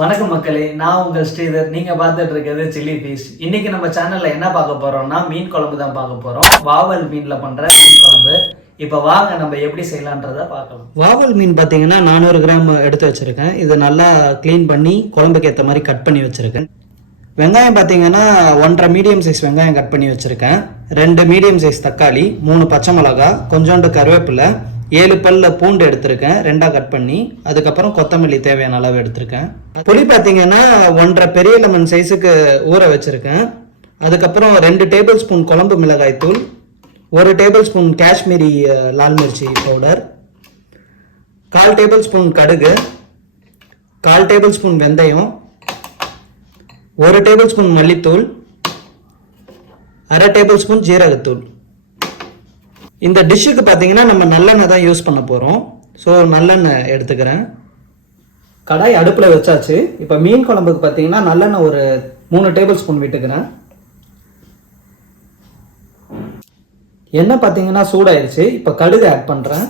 வணக்கம் மக்களே, நான் உங்கள் ஸ்ரீதர். நீங்க பார்த்துட்டு இருக்கிறது சில்லி பீஸ். இன்னைக்கு நம்ம சேனல்ல என்ன பார்க்க போறோம்னா மீன் குழம்பு தான் பார்க்க போறோம். வாவல் மீன்ல பண்ற மீன் குழம்பு. இப்போ வாங்க நம்ம எப்படி செய்யலான்றத பார்க்கலாம். வாவல் மீன் பார்த்தீங்கன்னா 400 கிராம் எடுத்து வச்சிருக்கேன். இது நல்லா க்ளீன் பண்ணி குழம்புக்கு ஏற்ற மாதிரி கட் பண்ணி வச்சிருக்கேன். வெங்காயம் பார்த்தீங்கன்னா 1.5 மீடியம் சைஸ் வெங்காயம் கட் பண்ணி வச்சிருக்கேன். 2 மீடியம் சைஸ் தக்காளி, 3 பச்சை மிளகா, கொஞ்சோண்டு கருவேப்பிலை, 7 பல்ல பூண்டு எடுத்திருக்கேன் 2ஆ கட் பண்ணி. அதுக்கப்புறம் கொத்தமல்லி தேவையான அளவு எடுத்திருக்கேன். புளி பார்த்தீங்கன்னா 1.5 பெரிய லெமன் சைஸுக்கு ஊற வச்சிருக்கேன். அதுக்கப்புறம் 2 டேபிள் ஸ்பூன் குழம்பு மிளகாய் தூள், 1 table spoon Kashmiri Lal Mirchi powder, 1/4 table spoon கடுகு, 1/4 டேபிள் ஸ்பூன் வெந்தயம், 1 டேபிள் ஸ்பூன் மல்லித்தூள், 1/2 டேபிள் ஸ்பூன் ஜீரகத்தூள். இந்த டிஷ்ஷுக்கு பார்த்தீங்கன்னா நம்ம நல்லெண்ணெய் தான் யூஸ் பண்ண போகிறோம். ஸோ நல்லெண்ணெய் எடுத்துக்கிறேன். கடாய் அடுப்பில் வச்சாச்சு. இப்போ மீன் குழம்புக்கு பார்த்தீங்கன்னா நல்லெண்ணெய் ஒரு 3 டேபிள் ஸ்பூன் விட்டுக்கிறேன். எண்ணெய் பார்த்தீங்கன்னா சூடாயிருச்சு. இப்போ கடுகு ஆட் பண்ணுறேன்.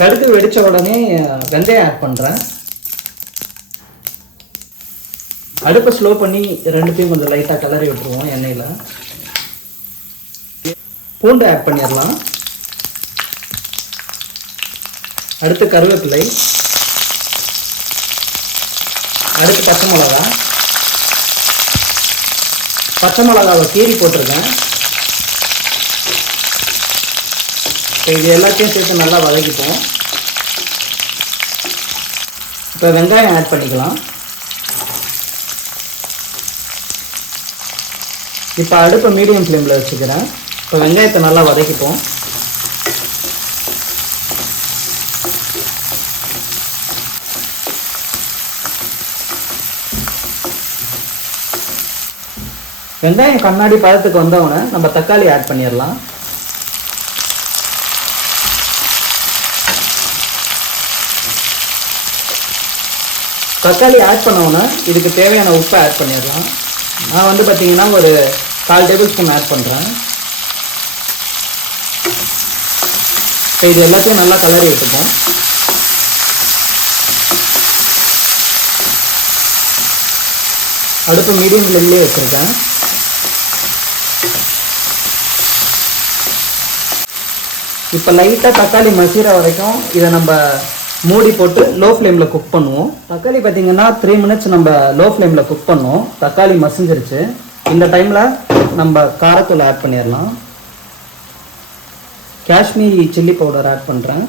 கடுகு வெடித்த உடனே வெந்தயம் ஆட் பண்ணுறேன். அடுப்பை ஸ்லோ பண்ணி ரெண்டுத்தையும் கொஞ்சம் லைட்டாக கிளறி விட்டுருவோம் எண்ணெயில். பூண்டு ஆட் பண்ணிடலாம். அடுத்து கருவேப்பிலை, அடுத்து பச்சை மிளகாவை கீறி போட்டிருக்கேன். இது எல்லாத்தையும் சேர்த்து நல்லா வதக்கிப்போம். இப்போ வெங்காயம் ஆட் பண்ணிக்கலாம். இப்போ அடுப்பை மீடியம் ஃப்ளேமில் வச்சுக்கிறேன். இப்போ வெங்காயத்தை நல்லா வதக்கிப்போம். வெங்காயம் கண்ணாடி பழத்துக்கு வந்தவுடனே நம்ம தக்காளி ஆட் பண்ணிடலாம். தக்காளி ஆட் பண்ணவுடனே இதுக்கு தேவையான உப்பை ஆட் பண்ணிடலாம். நான் வந்து பார்த்தீங்கன்னா ஒரு 1/4 டேபிள் ஸ்பூன் ஆட் பண்ணுறேன். இப்போ இது எல்லாத்தையும் நல்லா கலரி விட்டுப்போம். அடுப்பு மீடியம் ஃப்ளேம்லேயே வச்சுருக்கேன். இப்போ லைட்டாக தக்காளி மசிகிற வரைக்கும் இதை நம்ம மூடி போட்டு லோ ஃப்ளேமில் குக் பண்ணுவோம். தக்காளி பார்த்தீங்கன்னா 3 மினிட்ஸ் நம்ம லோ ஃப்ளேமில் குக் பண்ணுவோம். தக்காளி மசிஞ்சிருச்சு. இந்த டைமில் நம்ம காரத்தூள் ஆட் பண்ணிடலாம். காஷ்மீரி சில்லி பவுடர் ஆட் பண்ணுறேன்.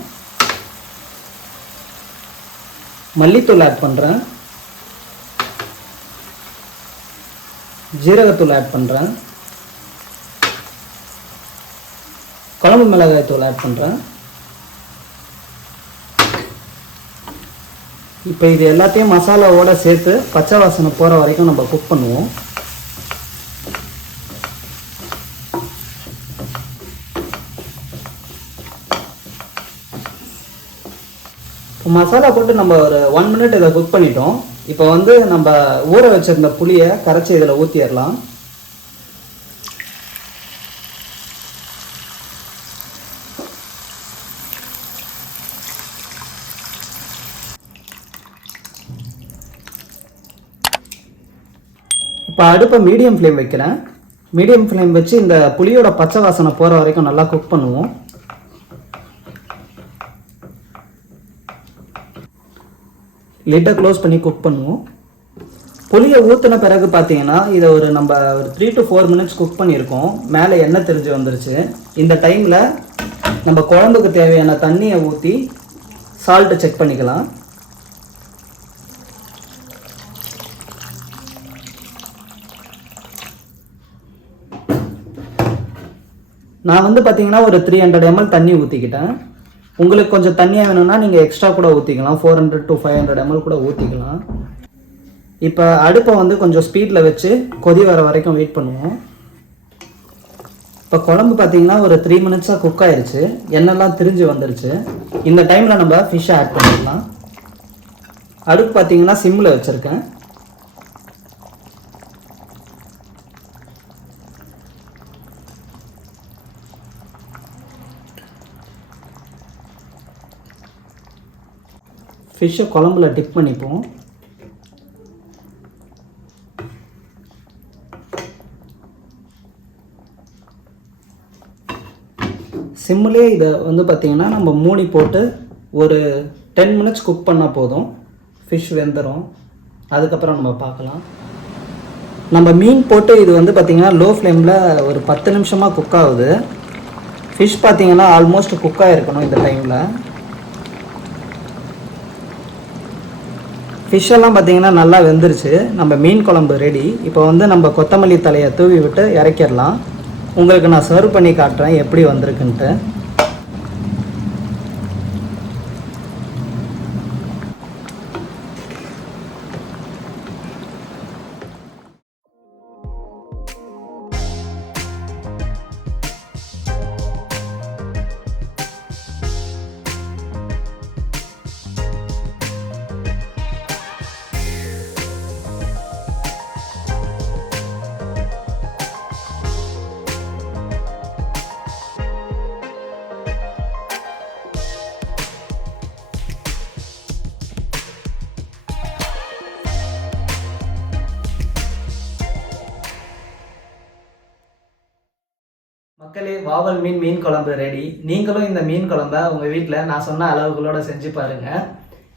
மல்லித்தூள் ஆட் பண்ணுறேன். ஜீரகத்தூள் ஆட் பண்ணுறேன். குழம்பு மிளகாய் தூள் ஆட் பண்ணுறேன். இப்போ இது எல்லாத்தையும் மசாலாவோட சேர்த்து பச்சை வாசனை போகிற வரைக்கும் நம்ம குக் பண்ணுவோம். மசாலா போட்டு நம்ம ஒரு 1 மினிட் இதை குக் பண்ணிட்டோம். இப்போ வந்து நம்ம ஊற வச்சிருந்த புளியை கரைச்சி இதில் ஊற்றிடலாம். இப்போ அடுப்பை மீடியம் ஃப்ளேம் வைக்கிறேன். மீடியம் ஃப்ளேம் வச்சு இந்த புளியோட பச்சை வாசனை போகிற வரைக்கும் நல்லா குக் பண்ணுவோம். லிட்டை க்ளோஸ் பண்ணி குக் பண்ணுவோம். புளியை ஊற்றின பிறகு பார்த்தீங்கன்னா இதை நம்ம ஒரு 3 to 4 மினிட்ஸ் குக் பண்ணியிருக்கோம். மேலே எண்ணெய் தெரிஞ்சு வந்துருச்சு. இந்த டைமில் நம்ம குழம்புக்கு தேவையான தண்ணியை ஊற்றி சால்ட்டு செக் பண்ணிக்கலாம். நான் வந்து பார்த்தீங்கன்னா ஒரு 300 ml தண்ணி ஊற்றிக்கிட்டேன். உங்களுக்கு கொஞ்சம் தண்ணியாக வேணும்னா நீங்கள் எக்ஸ்ட்ரா கூட ஊற்றிக்கலாம். 400 to 500 ml கூட ஊற்றிக்கலாம். இப்போ அடுப்பை வந்து கொஞ்சம் ஸ்பீடில் வச்சு கொதி வர வரைக்கும் வெயிட் பண்ணுவோம். இப்போ குழம்பு பார்த்தீங்கன்னா ஒரு 3 மினிட்ஸாக குக் ஆயிடுச்சு. எண்ணெய்லாம் திரிஞ்சு வந்துருச்சு. இந்த டைமில் நம்ம ஃபிஷ்ஷை ஆட் பண்ணிடலாம். அடுப்பு பார்த்தீங்கன்னா சிம்மில் வச்சுருக்கேன். ஃபிஷ்ஷை குழம்புல டிப் பண்ணிப்போம். சிம்மிலே இதை வந்து பார்த்திங்கன்னா நம்ம மூடி போட்டு ஒரு 10 மினிட்ஸ் குக் பண்ணால் போதும், ஃபிஷ் வெந்துடும். அதுக்கப்புறம் நம்ம பார்க்கலாம். நம்ம மீன் போட்டு இது வந்து பார்த்திங்கன்னா லோ ஃப்ளேமில் ஒரு 10 நிமிஷமாக குக் ஆகுது. ஃபிஷ் பார்த்திங்கன்னா ஆல்மோஸ்ட் குக் ஆகிருக்கணும். இந்த டைமில் ஃபிஷ்ஷெல்லாம் பார்த்திங்கன்னா நல்லா வெந்துருச்சு. நம்ம மீன் குழம்பு ரெடி. இப்போ வந்து நம்ம கொத்தமல்லி தலையை தூவி விட்டு இறக்கிடலாம். உங்களுக்கு நான் சர்வ் பண்ணி காட்டுறேன் எப்படி வந்திருக்குன்ட்டு. மக்களே, வாவல் மீன் குழம்பு ரெடி. நீங்களும் இந்த மீன் குழம்பை உங்கள் வீட்டில் நான் சொன்ன அளவுகளோட செஞ்சு பாருங்கள்.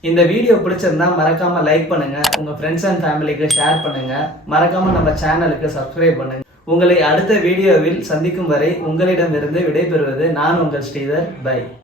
இந்த வீடியோ பிடிச்சிருந்தா மறக்காமல் லைக் பண்ணுங்கள், உங்கள் ஃப்ரெண்ட்ஸ் அண்ட் ஃபேமிலிக்கு ஷேர் பண்ணுங்கள், மறக்காமல் நம்ம சேனலுக்கு சப்ஸ்கிரைப் பண்ணுங்கள். உங்களை அடுத்த வீடியோவில் சந்திக்கும் வரை உங்களிடமிருந்து விடைபெறுவது நான் உங்கள் ஸ்ரீதர். பை.